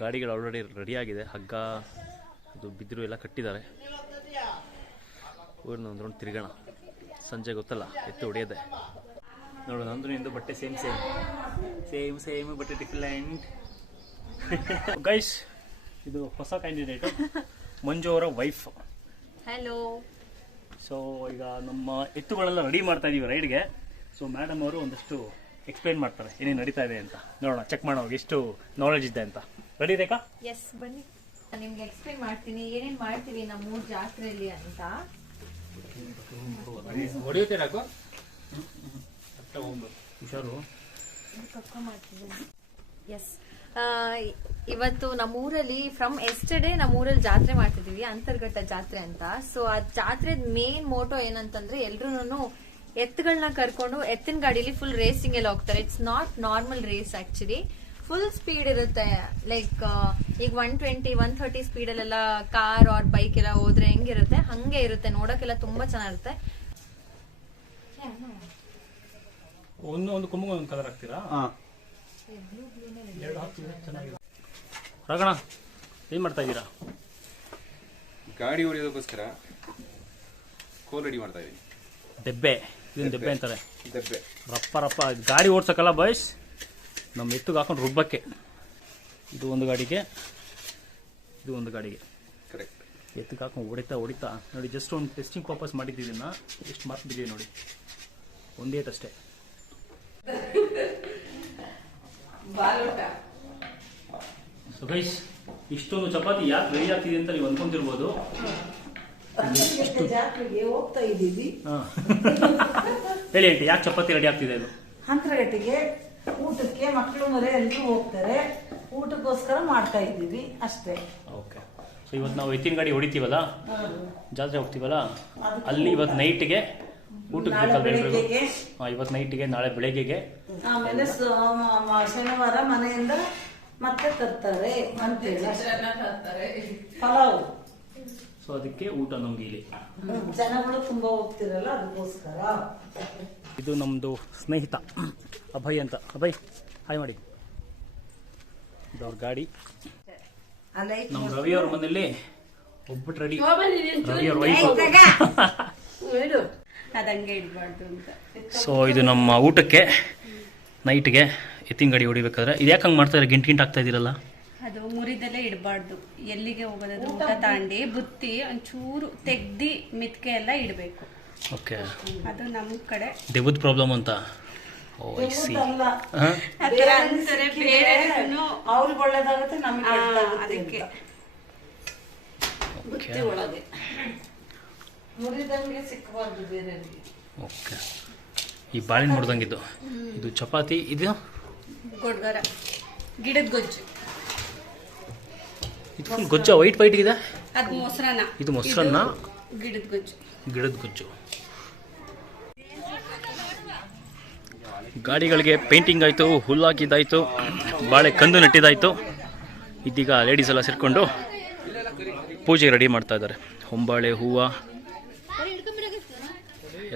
ಗಾಡಿಗಳು ಆಲ್ರೆಡಿ ರೆಡಿಯಾಗಿದೆ, ಹಗ್ಗ ಅದು ಬಿದ್ದರು ಎಲ್ಲ ಕಟ್ಟಿದ್ದಾರೆ. ಊರಿನ ಒಂದು ರೌಂಡ್ ತಿರುಗೋಣ. ಸಂಜೆ ಗೊತ್ತಲ್ಲ, ಎತ್ತು ಹೊಡೆಯೋದೆ. ನೋಡು, ನಂದು ನಿಂದು ಬಟ್ಟೆ ಸೇಮ್ ಬಟ್ಟೆ ಡಿಫ್ರೆಂಟ್. ಗೈಸ್, ಇದು ಹೊಸ ಕ್ಯಾಂಡಿಡೇಟು, ಮಂಜು ಅವರ ವೈಫ್. ಹಲೋ. ಸೊ ಈಗ ನಮ್ಮ ಎತ್ತುಗಳೆಲ್ಲ ರೆಡಿ ಮಾಡ್ತಾ ಇದೀವಿ ರೈಡ್ಗೆ. ಸೊ ಮೇಡಮ್ ಅವರು ಒಂದಷ್ಟು ಎಕ್ಸ್ಪ್ಲೈನ್ ಮಾಡ್ತಾರೆ ಏನೇನು ನಡೀತಾ ಇದೆ ಅಂತ. ನೋಡೋಣ, ಚೆಕ್ ಮಾಡೋಣ ಎಷ್ಟು ನಾಲೆಜ್ ಇದೆ ಅಂತ. ರೆಡಿ ರೇಖಾ? ಎಸ್, ಬನ್ನಿ. ನಿಮ್ಗೆ ಎಕ್ಸ್ಪ್ಲೈನ್ ಮಾಡ್ತೀನಿ ಏನೇನ್ ಮಾಡ್ತೀವಿ ನಮ್ಮೂರ್ ಜಾತ್ರೆಯಲ್ಲಿ ಅಂತ. ಹೊಡೆಯುತ್ತೀರಾಕು ಹುಷಾರು. ಎಸ್, ಇವತ್ತು ನಮ್ಮೂರಲ್ಲಿ ಫ್ರಮ್ ಎಸ್ಟರ್ಡೇ ನಮ್ಮೂರಲ್ಲಿ ಜಾತ್ರೆ ಮಾಡ್ತಿದೀವಿ, ಅಂತರ್ಘಟ್ಟ ಜಾತ್ರೆ ಅಂತ. ಸೊ ಆ ಜಾತ್ರೆ ಮೇನ್ ಮೋಟೋ ಏನಂತಂದ್ರೆ ಎಲ್ರು ಎತ್ತುಗಳನ್ನ ಕರ್ಕೊಂಡು ಎತ್ತಿನ ಗಾಡಿಲಿ ಫುಲ್ ರೇಸಿಂಗ್ ಎಲ್ಲ ಹೋಗ್ತಾರೆ. It's not normal race actually, full speed ಇರುತ್ತೆ. ಲೈಕ್ ಈಗ 120-130 ಸ್ಪೀಡಲ್ಲೆಲ್ಲ ಕಾರ್ ಆರ್ ಬೈಕ್ ಎಲ್ಲ ಹೋದ್ರೆ ಹೆಂಗಿರುತ್ತೆ ಹಂಗೆ ಇರುತ್ತೆ. ನೋಡೋಕೆಲ್ಲ ತುಂಬಾ ಚೆನ್ನಾಗಿರುತ್ತೆ. ಒಂದು ಕೊಂಬು ಒಂದು ಕಲರ್ ಹಾಕ್ತೀರಾ? ರಾಗಣ, ಏನ್ ಮಾಡ್ತಾ ಇದ್ದೀರಾ? ಗಾಡಿ ಹೊಡೆಯೋದಕ್ಕೋಸ್ಕರ ಕೋಲ್ ರೆಡಿ ಮಾಡ್ತಾ ಇದೀನಿ. ದೆಬ್ಬೆ, ಇದನ್ನ ದೆಬ್ಬೆ ಅಂತಾರೆ. ದೆಬ್ಬೆ ರಪ್ಪ ಗಾಡಿ ಓಡ್ಸಕ್ಕಲ್ಲ ಬಾಯ್ಸ್, ನಮ್ಮ ಎತ್ತಿಗೆ ಹಾಕೊಂಡು ರುಬ್ಬಕ್ಕೆ. ಇದು ಒಂದು ಗಾಡಿಗೆ, ಇದು ಒಂದು ಗಾಡಿಗೆ ಕರೆಕ್ಟ್. ಎತ್ತಿಗೆ ಹಾಕೊಂಡು ಹೊಡಿತಾ ನೋಡಿ. ಜಸ್ಟ್ ಒಂದು ಟೆಸ್ಟಿಂಗ್ ಪರ್ಪಸ್ ಮಾಡಿದ್ದೀನ. ಎಷ್ಟು ಮಾರ್ಕ್ ಬಿದ್ದೀವಿ ನೋಡಿ, ಒಂದೇ ಅಷ್ಟೇ. ಸೊ ಗೈಸ್, ಇಷ್ಟೊಂದು ಚಪಾತಿ ಯಾಕೆ ರೆಡಿ ಆಗ್ತಿದೆ ಅಂತ ನೀವು ಅನ್ಕೊಂತಿರ್ಬೋದು. ಜಾತ್ರೆಗೆ ಹೋಗ್ತಾ ಇದ್ದೀವಿ. ಹೇಳಿ ಆಂಟಿ, ಯಾಕೆ ಚಪಾತಿ ರೆಡಿ ಆಗ್ತಿದೆ? ಅದು ಅಂತರಗಟ್ಟಿಗೆ ಊಟಕ್ಕೆ ಮಕ್ಕಳು ಮರೆ ಎಲ್ಲರೂ ಹೋಗ್ತಾರೆ, ಊಟಕ್ಕೋಸ್ಕರ ಮಾಡ್ತಾ ಇದ್ದೀವಿ ಅಷ್ಟೇ. ಓಕೆ. ಸೊ ಇವತ್ತು ನಾವು ಎತ್ತಿನ ಗಾಡಿ ಹೊಡಿತೀವಲ್ಲ, ಜಾತ್ರೆ ಹೋಗ್ತೀವಲ್ಲ, ಅಲ್ಲಿ ಇವತ್ತು ನೈಟ್ಗೆ ಊಟಕ್ಕೆ ಬೇಕಲ್ಲ. ಇವತ್ತು ನೈಟ್ಗೆ, ನಾಳೆ ಬೆಳಗ್ಗೆಗೆ, ಆಮೇಲೆ ಶನಿವಾರ ಮನೆಯಿಂದ ಮತ್ತೆ ತರ್ತಾರೆ ಅಂತೇಳಿ ಪಲಾವ್. ಸೊ ಅದಕ್ಕೆ ಊಟ ನಮ್ಗೆ ಇಲ್ಲಿ. ಜನಗಳು ತುಂಬಾ ಹೋಗ್ತಿರಲ್ಲ ಅದಕ್ಕೋಸ್ಕರ. ಇದು ನಮ್ಮದು ಸ್ನೇಹಿತ ಅಭಯ್ ಅಂತ. ಅಭಯ್ ಹಾಯ್ ಮಾಡಿ. ಇದು ಅವ್ರ ಗಾಡಿ. ನಮ್ಮ ರವಿ ಅವ್ರ ಮನೇಲಿ ಒಬ್ಬಟ್ಟು ರೆಡಿ. ರವಿ ಅವ್ರ ವೈಫ್. ಸೊ ಇದು ನಮ್ಮ ಊಟಕ್ಕೆ ನೈಟ್ಗೆ ಎತ್ತಿನ ಗಾಡಿ ಹೊಡಿಬೇಕಾದ್ರೆ ಇದು ಯಾಕೆ ಹಂಗೆ ಮಾಡ್ತಾರೆ? ಗಿಂಟ್ ಆಗ್ತಾ ಇದ್ದೀರಲ್ಲ? ಅದು ಮುರಿದಲ್ಲೇ ಇಡಬಾರ್ದು. ಎಲ್ಲಿಗೆ ಹೋಗೋದು ಊಟ ತಾಂಡಿ ಬುತ್ತಿ ಒಂಚೂರು ತೆಗ್ದಿ ಮಿತ್ಕೆ ಎಲ್ಲ ಇಡಬೇಕು. ಓಕೆ, ಅದು ನಮ್ಮ ಕಡೆ ದೆವ್ವದ ಪ್ರಾಬ್ಲಮ್ ಅಂತ. ಓ ಐ ಸಿ. ಅವ್ರಿಗೆ ಒಳ್ಳೇದಾಗುತ್ತೆ, ನಮಗೆ ಅದಕ್ಕೆ ಬುತ್ತಿ ಒಳಗೆ ಮುರಿದಂಗೆ ಸಿಕ್ಕಬಾರ್ದು ಬೇರೆಯವರಿಗೆ. ಓಕೆ, ಈ ಬಾಳೆಹಣ್ಣು ಮುಡ್ದಂಗಿದ್ದು. ಇದು ಚಪಾತಿ, ಇದು ಗೊಡ್ಗರ ಗಿಡದ ಗೊಜ್ಜು. ಇದು ಫುಲ್ ಗೊಜ್ಜ ವೈಟ್ ಇದೆ. ಅದು ಮೊಸರನ್ನ. ಇದು ಮೊಸರನ್ನ, ಗಿಡದ ಗೊಜ್ಜು. ಗಿಡದ ಗೊಜ್ಜು. ಗಾಡಿಗಳಿಗೆ ಪೇಂಟಿಂಗ್ ಆಯಿತು, ಹುಲ್ಲು ಹಾಕಿದ್ದಾಯಿತು, ಬಾಳೆ ಕಂದು ನೆಟ್ಟಿದ್ದಾಯಿತು. ಇದೀಗ ಲೇಡೀಸ್ ಎಲ್ಲ ಸೇರಿಕೊಂಡು ಪೂಜೆಗೆ ರೆಡಿ ಮಾಡ್ತಾ ಇದ್ದಾರೆ. ಹೊಂಬಾಳೆ ಹೂವು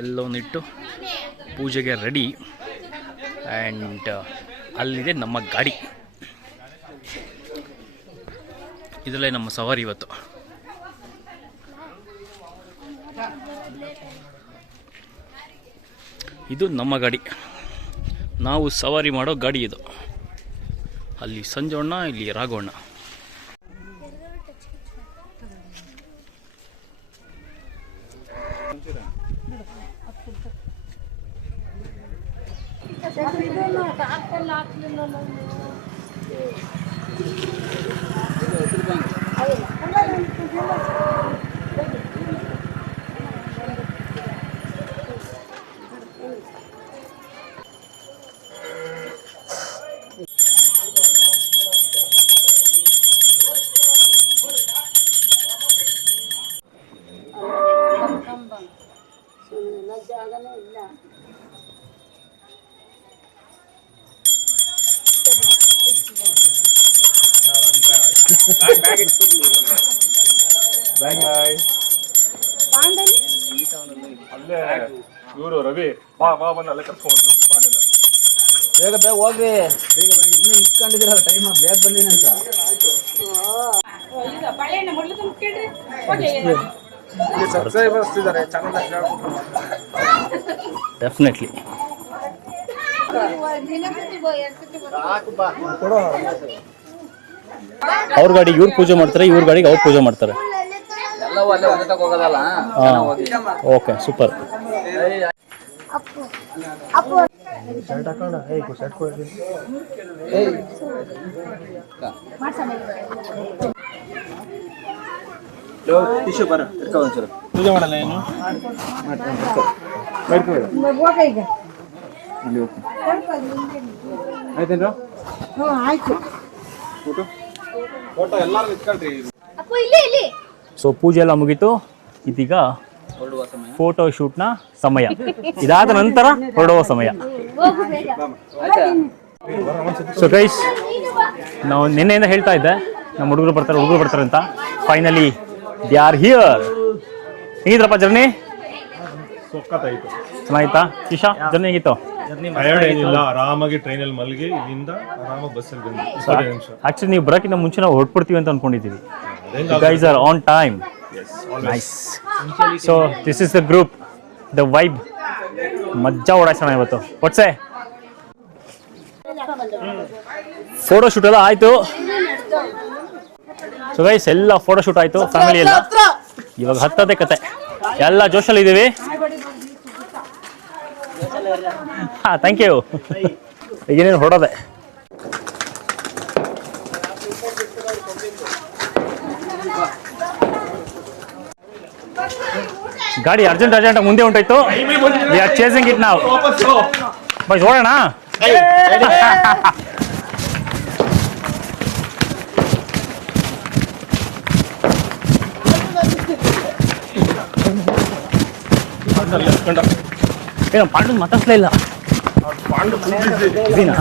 ಎಲ್ಲವನ್ನಿಟ್ಟು ಪೂಜೆಗೆ ರೆಡಿ. ಆ್ಯಂಡ್ ಅಲ್ಲಿದೆ ನಮ್ಮ ಗಾಡಿ. ಇದರಲ್ಲೇ ನಮ್ಮ ಸವಾರಿ ಇವತ್ತು. ಇದು ನಮ್ಮ ಗಾಡಿ, ನಾವು ಸವಾರಿ ಮಾಡೋ ಗಾಡಿ ಇದು. ಅಲ್ಲಿ ಸಂಜೋಣ್ಣ, ಇಲ್ಲಿ ರಾಘವಣ್ಣ. ಇವರು ರವಿ ಬಾ ಬಂದು ಅಲ್ಲೇ ಕರ್ಸ್ಕೊಂಡ್ರು ಪಾಂಡನ. ಬೇಗ ಹೋಗ್ರಿ, ಇನ್ನೂ ಇಟ್ಕೊಂಡಿದ್ದೀರ ಟೈಮ್, ಬೇಗ ಬಂದಿನಿ ಅಂತ. ಸಬ್ಸ್ಕ್ರೈಬರ್ಸ್ ಇದ್ದಾರೆ ಚಾನಲ್. ಡೆಫಿನೆಟ್ಲಿ. ಅವ್ರ ಗಾಡಿಗೆ ಇವ್ರು ಪೂಜೆ ಮಾಡ್ತಾರೆ, ಇವ್ರ ಗಾಡಿಗೆ ಅವ್ರು ಪೂಜೆ ಮಾಡ್ತಾರೆ. Okay, super. ಪೂಜೆ ಮಾಡಲ್ಲ ಏನು ಆಯ್ತೇನ್ರ? ಫೋಟೋ ಎಲ್ಲಾರು ಇಟ್ಕೊಳ್ರಿ. ಸೊ ಪೂಜೆ ಎಲ್ಲ ಮುಗೀತು. ಇದೀಗ ಫೋಟೋ ಶೂಟ್ನ ಸಮಯ. ಇದಾದ ನಂತರ ಹೊರಡುವ ಸಮಯ. ಸೊ ಗೈಸ್, ನಾವು ನಿನ್ನೆಯಿಂದ ಹೇಳ್ತಾ ಇದ್ದೆ ನಮ್ಮ ಹುಡುಗರು ಬರ್ತಾರೆ ಅಂತ. Finally they are here. ಹೇಗಿದ್ರಪ್ಪ ಜರ್ನಿ? ಸೊಕ್ಕತ್ತಾಯ್ತು. ಚೆನ್ನಾಗಿತ್ತಾ ಇಶಾ? ಜರ್ನಿ ಹೇಗಿತ್ತು? ಏನಿಲ್ಲ, ಆರಾಮಾಗಿ ಟ್ರೈನಲ್ಲಿ ಮಲಗಿ ಇಲ್ಲಿಂದ ಆರಾಮಾಗಿ ಬಸ್ಸಲ್ಲಿ ಬಂದ್ವಿ. ಆಕ್ಚುಲಿ ನೀವು ಬರೋಕ್ಕಿಂತ ಮುಂಚೆ ನಾವು ಹೊರಟ್ಬಿಡ್ತೀವಿ ಅಂತ ಅನ್ಕೊಂಡಿದ್ದೀವಿ. Guys are on time. Nice. So this is the group, the vibe. ಮಜ್ಜಾ ಓಡಾಡ್ಸೋಣ ಇವತ್ತು. ಒಟ್ಸೆ ಫೋಟೋ ಶೂಟ್ ಎಲ್ಲ ಆಯ್ತು. ಸೊ ಗೈಸ್, ಎಲ್ಲ ಫೋಟೋ ಶೂಟ್ ಆಯ್ತು, ಫ್ಯಾಮಿಲಿ ಎಲ್ಲ. ಇವಾಗ ಹತ್ತದೇ ಕತೆ, ಎಲ್ಲ ಜೋಶಲ್ಲಿ ಇದ್ದೀವಿ. ಹಾಂ, ಥ್ಯಾಂಕ್ ಯು. ಈಗೇನೇನು ಹೊಡೋದೆ. ಗಾಡಿ ಅರ್ಜೆಂಟ್ ಮುಂದೆ ಹೊಂಟೋಯ್ತು. ವಿ ಆರ್ ಚೇಸಿಂಗ್ ಇಟ್ ನಾವ್. ಬೈ ನೋಡೋಣ. ಏನೋ ಪಾಂಡು ಮಾತಾಡ್ಸ್ಲೇ ಇಲ್ಲ. ಇದೀನಾ?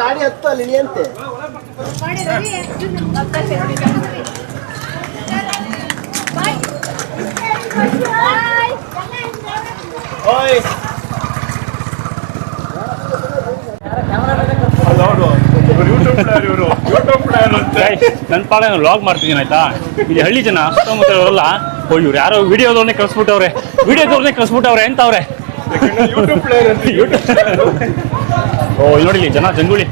ಗಾಡಿ ಹತ್ತು ಅಲ್ಲಿ ಇಳಿಯಂತೆ ನನ್ನ ಪಾಡ ಲಾಗ್ ಮಾಡ್ತಿದ್ದೀನಿ ಆಯ್ತಾ. ಇಲ್ಲಿ ಹಳ್ಳಿ ಜನ ಸುತ್ತಮುತ್ತ ಅವರೆಲ್ಲ ಇವ್ರು ಯಾರೋ ವಿಡಿಯೋದವ್ರನ್ನೇ ಕಳಿಸ್ಬಿಟ್ಟವ್ರೆ ಅಂತವ್ರೆ. ಓ ಇಲ್ಲಿ ನೋಡಿ ಜನ ಜಂಗುಳಿ.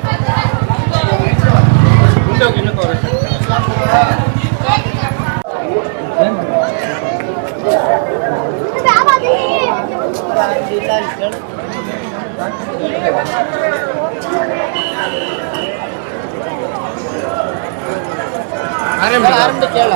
ಕೇಳ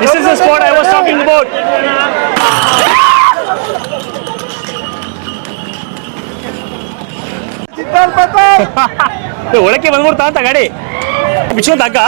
This is the spot I was talking about. ಒಳಕ್ಕೆ ಬಂದ್ಬಿಡ್ತಾ ಅಂತ ಗಾಡಿ ಬಿಚ್ಕೊಂತ ಅಕ್ಕ